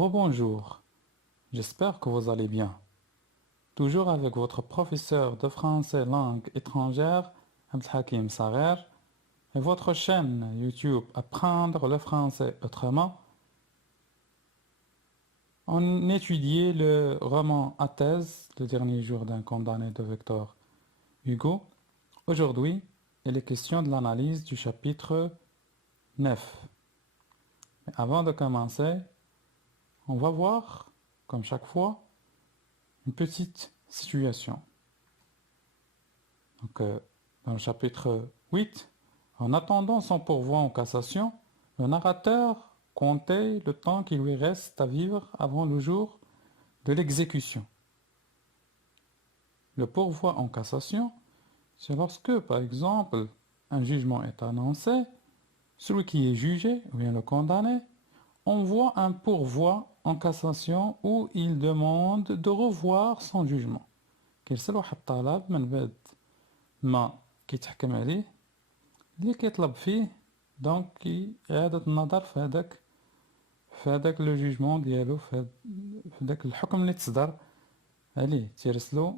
Rebonjour, j'espère que vous allez bien. Toujours avec votre professeur de français langue étrangère, Abdelhakim Sarer, et votre chaîne YouTube Apprendre le français autrement. On étudiait le roman Athènes, le dernier jour d'un condamné de Victor Hugo. Aujourd'hui, il est question de l'analyse du chapitre 9. Mais avant de commencer, on va voir, comme chaque fois, une petite situation. Donc, dans le chapitre 8, en attendant son pourvoi en cassation, le narrateur comptait le temps qui lui reste à vivre avant le jour de l'exécution. Le pourvoi en cassation, c'est lorsque, par exemple, un jugement est annoncé, celui qui est jugé, ou bien le condamné, envoie un pourvoi en cassation où il demande de revoir son jugement. كيرسل واحد الطلب من بعد ما كيتحكم عليه اللي كيطلب فيه دونك إعادة النظر في هذاك لو جوجمون ديالو في داك الحكم اللي تصدر عليه تيرسلو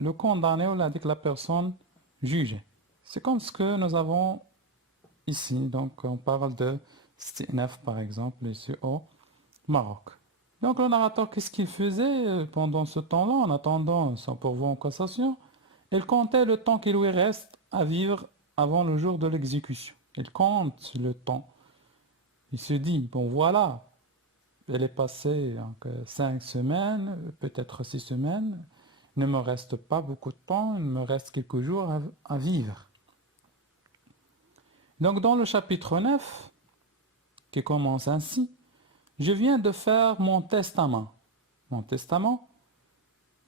لو كونداني ولا هذيك لا بيرسون جوجي. C'est comme ce que nous avons ici. Donc on parle de Stinef par exemple ici au Maroc. Donc le narrateur, qu'est-ce qu'il faisait pendant ce temps-là, en attendant son pourvoi en cassation? Il comptait le temps qui lui reste à vivre avant le jour de l'exécution. Il compte le temps. Il se dit, bon voilà, elle est passée donc, 5 semaines, peut-être 6 semaines, il ne me reste pas beaucoup de temps, il me reste quelques jours à vivre. Donc dans le chapitre 9, qui commence ainsi, je viens de faire mon testament. Mon testament,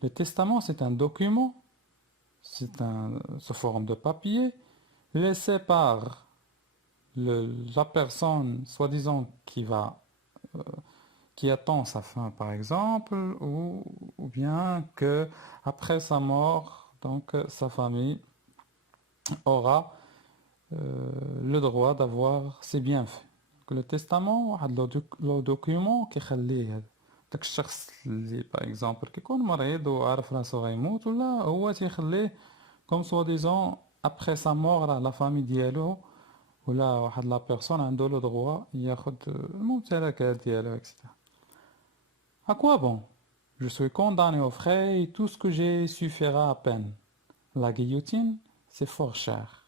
le testament c'est un document, sous forme de papier, laissé par la personne soi-disant qui attend sa fin par exemple, ou bien que après sa mort, donc sa famille aura le droit d'avoir ses bienfaits. Le testament واحد لو دوكيومون كيخليه داك الشخص اللي باغ اكزومبل كيكون مريض وعارف راسو غيموت ولا هو تيخليه كوم سوا ديزون ابخي سا مور لا فامي ديالو ولا واحد لا بيرسون عنده لو دروا ياخد الممتلكات ديالو اكسيتيرا. À quoi bon? Je suis condamné aux frais et tout ce que j'ai su fera à peine. La guillotine, c'est fort cher.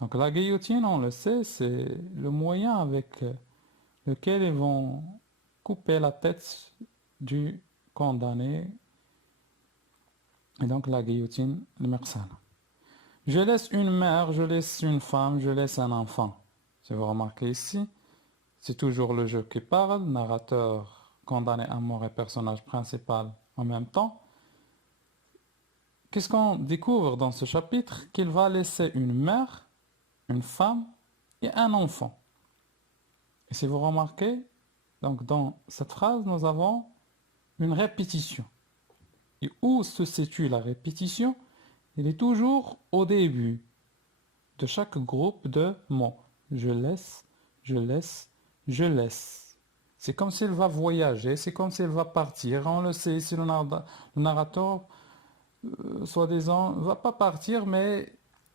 Donc la guillotine, on le sait, c'est le moyen avec lequel ils vont couper la tête du condamné. Et donc la guillotine, le mersal. Je laisse une mère, je laisse une femme, je laisse un enfant. Si vous remarquez ici, c'est toujours le jeu qui parle, narrateur, condamné à mort et personnage principal en même temps. Qu'est-ce qu'on découvre dans ce chapitre? Qu'il va laisser une mère, une femme et un enfant. Et si vous remarquez, donc dans cette phrase, nous avons une répétition. Et où se situe la répétition? Elle est toujours au début de chaque groupe de mots. Je laisse, je laisse, je laisse. C'est comme s'il va voyager, c'est comme s'il va partir. On le sait, si le narrateur, soi-disant, ne va pas partir, mais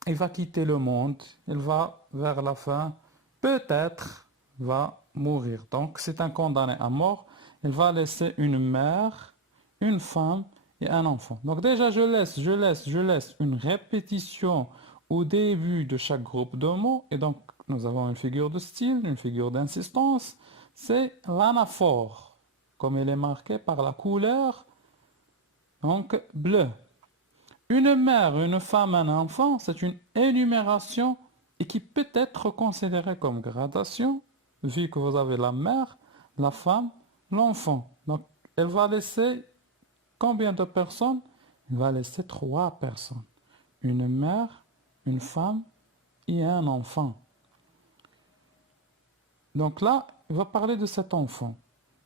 il va quitter le monde, il va vers la fin, peut-être va mourir. Donc c'est un condamné à mort, il va laisser une mère, une femme et un enfant. Donc déjà je laisse une répétition au début de chaque groupe de mots, et donc nous avons une figure de style, une figure d'insistance, c'est l'anaphore, comme il est marqué par la couleur, donc bleu. Une mère, une femme, un enfant, c'est une énumération et qui peut être considérée comme gradation, vu que vous avez la mère, la femme, l'enfant. Donc, elle va laisser combien de personnes? Elle va laisser 3 personnes. Une mère, une femme et un enfant. Donc là, il va parler de cet enfant.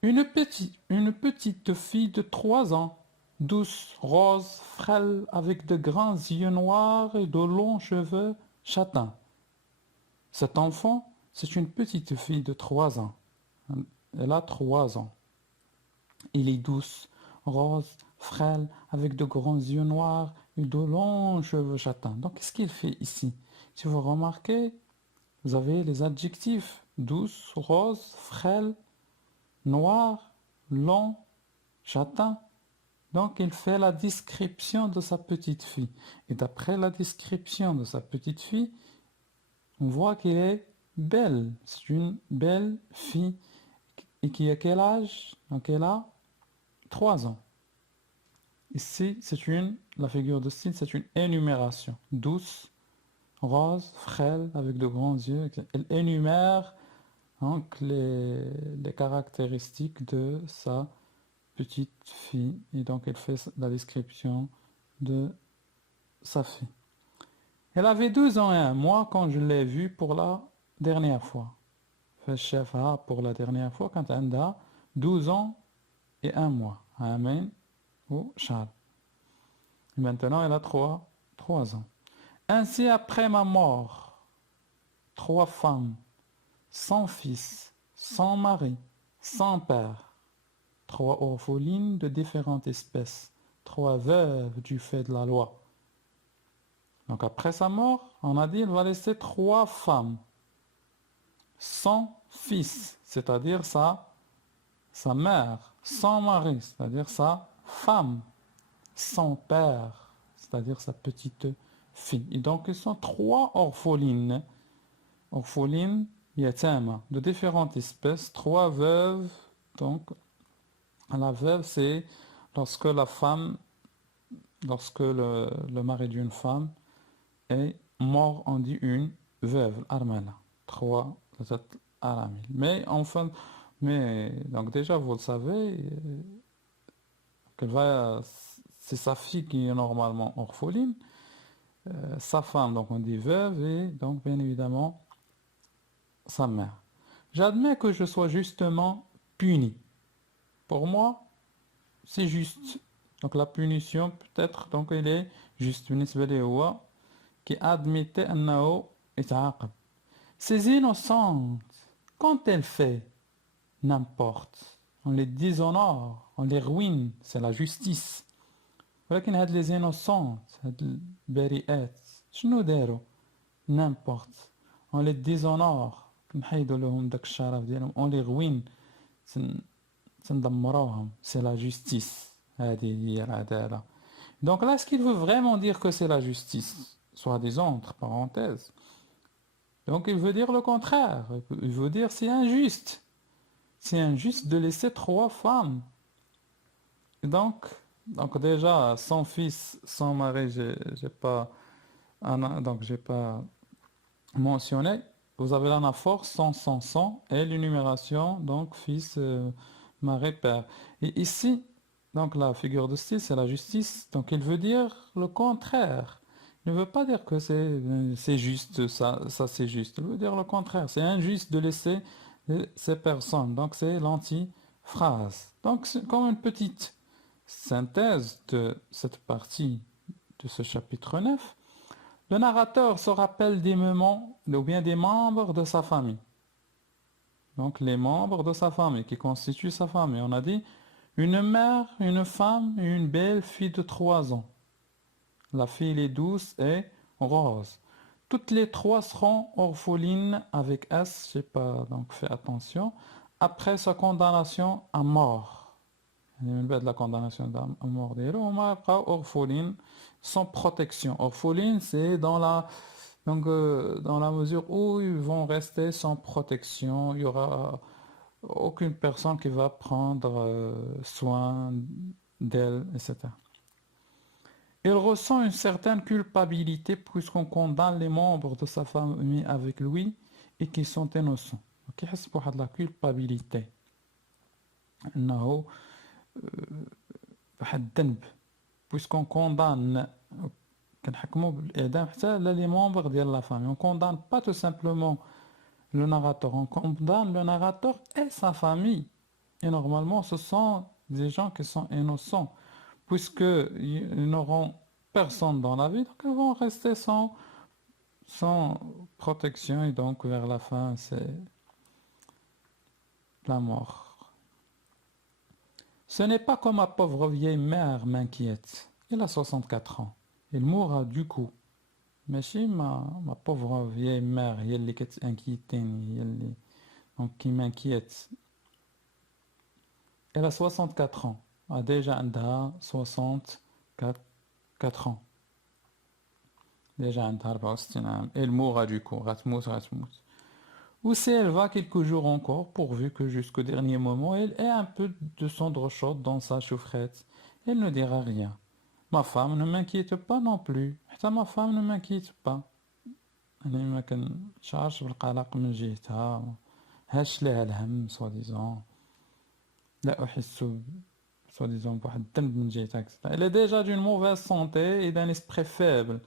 Une petite fille de 3 ans. Douce, rose, frêle, avec de grands yeux noirs et de longs cheveux châtains. Cet enfant, c'est une petite fille de 3 ans. elle a 3 ans. Il est douce, rose, frêle, avec de grands yeux noirs et de longs cheveux châtains. Donc, qu'est-ce qu'il fait ici? Si vous remarquez, vous avez les adjectifs douce, rose, frêle, noir, long, châtain. Donc, il fait la description de sa petite fille. Et d'après la description de sa petite fille, on voit qu'elle est belle. C'est une belle fille. Et qui a quel âge? Donc, elle a 3 ans. Ici, la figure de style, c'est une énumération. Douce, rose, frêle, avec de grands yeux. Elle énumère donc les caractéristiques de sa petite fille. Et donc, elle fait la description de sa fille. Elle avait 12 ans et 1 mois quand je l'ai vue pour la dernière fois. فشافها pour la dernière fois quand elle a 12 ans et 1 mois. عامين وشهر. Maintenant, elle a 3 ans. Ainsi, après ma mort, 3 femmes, sans fils, sans mari, sans père, 3 orphelines de différentes espèces, 3 veuves du fait de la loi. Donc après sa mort, on a dit il va laisser 3 femmes, sans fils, c'est-à-dire sa mère, sans mari, c'est-à-dire sa femme, sans père, c'est-à-dire sa petite fille. Et donc, ils sont 3 orphelines. Orphelines, yatama, de différentes espèces, 3 veuves. Donc, la veuve, c'est lorsque le mari d'une femme est mort, on dit une veuve, armana. 3 aramil. Mais enfin, donc déjà, vous le savez, c'est sa fille qui est normalement orpheline, sa femme, donc on dit veuve, et donc bien évidemment sa mère. J'admets que je sois justement puni. Pour moi, c'est juste. Donc la punition peut-être, donc elle est juste. بالنسبة لي هو qui admettait أنه يتعاقب. Ces innocentes, quand elles fait n'importe, on les déshonore, on les ruine, c'est la justice. ولكن هاد les innocentes, هاد البريئات شنو داروا؟ n'importe. On les déshonore, نحيدوا لهم داك الشرف ديالهم, on les ruine, تندمروهم, c'est la justice. هذه هي العدالة. Donc là, est-ce qu'il veut vraiment dire que c'est la justice? Soi-disant, entre parenthèses. Donc il veut dire le contraire. Il veut dire c'est injuste. C'est injuste de laisser 3 femmes. Et donc déjà, sans fils, sans mari, j'ai pas, donc j'ai pas mentionné. Vous avez l'anaphore sans et l'énumération, donc fils, mari, père. Et ici, donc la figure de style, c'est la justice. Donc il veut dire le contraire. Il ne veut pas dire que c'est juste, ça c'est juste. Il veut dire le contraire. C'est injuste de laisser ces personnes. Donc c'est l'antiphrase. Donc c'est comme une petite synthèse de cette partie de ce chapitre 9. Le narrateur se rappelle des moments ou bien des membres de sa famille. Donc les membres de sa famille qui constituent sa famille. On a dit une mère, une femme et une belle fille de 3 ans. La fille est douce et rose. Toutes les 3 seront orphelines avec S, je n'ai pas donc fait attention, après sa condamnation à mort. من بعد la condamnation à mort ديالو هما يبقاو orphelines sans protection. Orpheline, c'est dans la mesure où ils vont rester sans protection, il y aura aucune personne qui va prendre soin d'elle, etc. Il ressent une certaine culpabilité puisqu'on condamne les membres de sa famille avec lui et qui sont innocents. Donc, يحس بواحد la culpabilité. أنه واحد الذنب puisqu'on condamne كنحكموا بالإعدام حتى les membres ديال la famille. On condamne pas tout simplement le narrateur, on condamne le narrateur et sa famille. Et normalement, ce sont des gens qui sont innocents, puisqu'ils n'auront personne dans la vie, donc ils vont rester sans protection, et donc vers la fin, la mort. Ce n'est pas comme ma pauvre vieille mère m'inquiète. Il a 64 ans. Il mourra du coup. ماشي ma pauvre vieille mère هي اللي كتانكيتيني هي اللي donc qui m'inquiète. Elle a 64 ans. A déjà عندها 64 ans. Déjà عندها 64 عام. Elle mourra du coup. غتموت. Ou si elle va quelques jours encore, pourvu que jusqu'au dernier moment, elle ait un peu de cendre chaude dans sa chaufferette. Elle ne dira rien. Ma femme ne m'inquiète pas non plus. حتى ma femme ne m'inquiète pas. أنا ما كنشعرش بالقلق من جهتها. هاش لها الهم soi-disant. لا أحس soi-disant بواحد الذنب من جهتها. Elle est déjà d'une mauvaise santé et d'un esprit faible.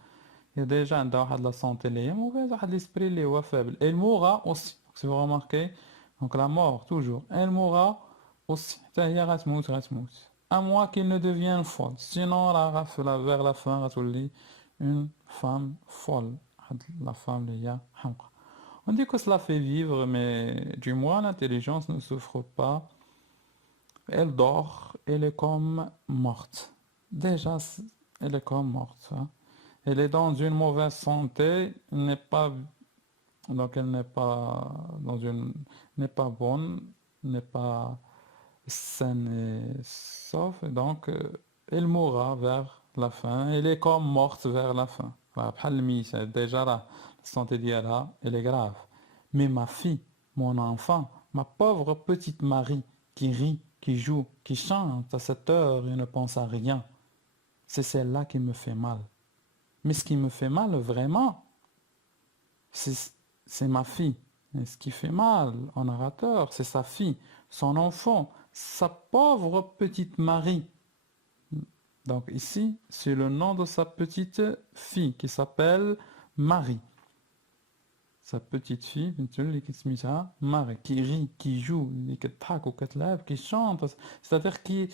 Il y a déjà la santé qui est mauvaise, l'esprit qui est faible. Elle mourra aussi. Si vous remarquez, donc la mort, toujours. Elle mourra aussi. À moins qu'il ne devienne folle. Sinon, vers la fin, une femme folle. La femme, on dit que cela fait vivre, mais du moins, l'intelligence ne souffre pas. Elle dort, elle est comme morte. Déjà, elle est comme morte. Hein. Elle est dans une mauvaise santé, donc elle n'est pas n'est pas bonne, n'est pas saine et sauf, et donc elle mourra vers la fin. Elle est comme morte vers la fin. Voilà, déjà là, la santé d'Yala, elle est grave. Mais ma fille, mon enfant, ma pauvre petite Marie, qui rit, qui joue, qui chante à cette heure et ne pense à rien, c'est celle-là qui me fait mal. Mais ce qui me fait mal vraiment, c'est ma fille. Et ce qui fait mal au narrateur, c'est sa fille, son enfant, sa pauvre petite Marie. Donc ici, c'est le nom de sa petite fille qui s'appelle Marie. Sa petite fille, Marie, qui rit, qui joue, qui chante, c'est-à-dire qui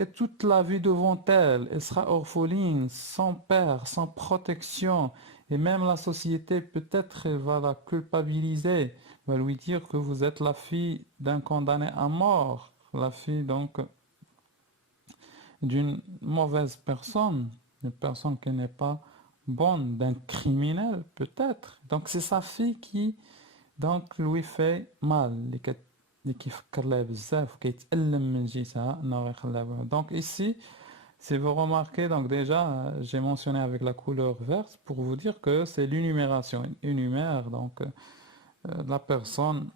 a toute la vie devant elle. Elle sera orpheline, sans père, sans protection. Et même la société, peut-être, va la culpabiliser, va lui dire que vous êtes la fille d'un condamné à mort, la fille donc d'une mauvaise personne, une personne qui n'est pas bonne, d'un criminel peut-être. Donc c'est sa fille qui donc lui fait mal, اللي كيفكر لها بزاف وكيتألم من جهتها انه يخليها بها. Donc ici, si vous remarquez, donc déjà j'ai mentionné avec la couleur verte pour vous dire que c'est l'énumération. Il énumère donc la personne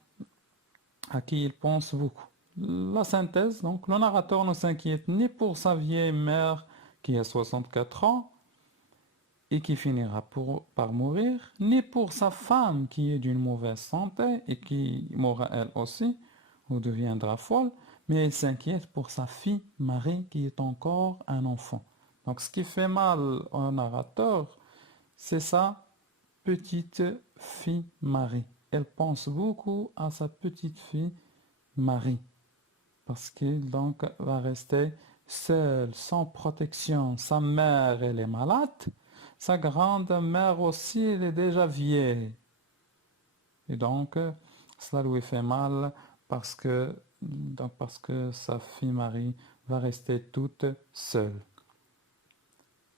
à qui il pense beaucoup. La synthèse, donc le narrateur ne s'inquiète ni pour sa vieille mère qui a 64 ans et qui finira par mourir, ni pour sa femme qui est d'une mauvaise santé et qui mourra elle aussi, ou deviendra folle, mais elle s'inquiète pour sa fille Marie qui est encore un enfant. Donc ce qui fait mal au narrateur, c'est sa petite fille Marie. Elle pense beaucoup à sa petite fille Marie, parce qu'il donc va rester seul, sans protection. Sa mère, elle est malade. Sa grande-mère aussi, elle est déjà vieille. Et donc, cela lui fait mal parce que sa fille Marie va rester toute seule.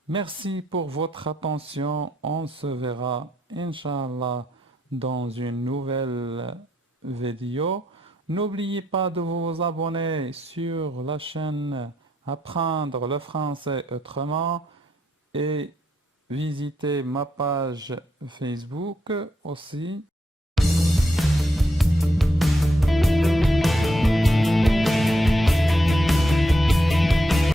Merci pour votre attention. On se verra, Inch'Allah, dans une nouvelle vidéo. N'oubliez pas de vous abonner sur la chaîne Apprendre le français autrement et visiter ma page Facebook aussi.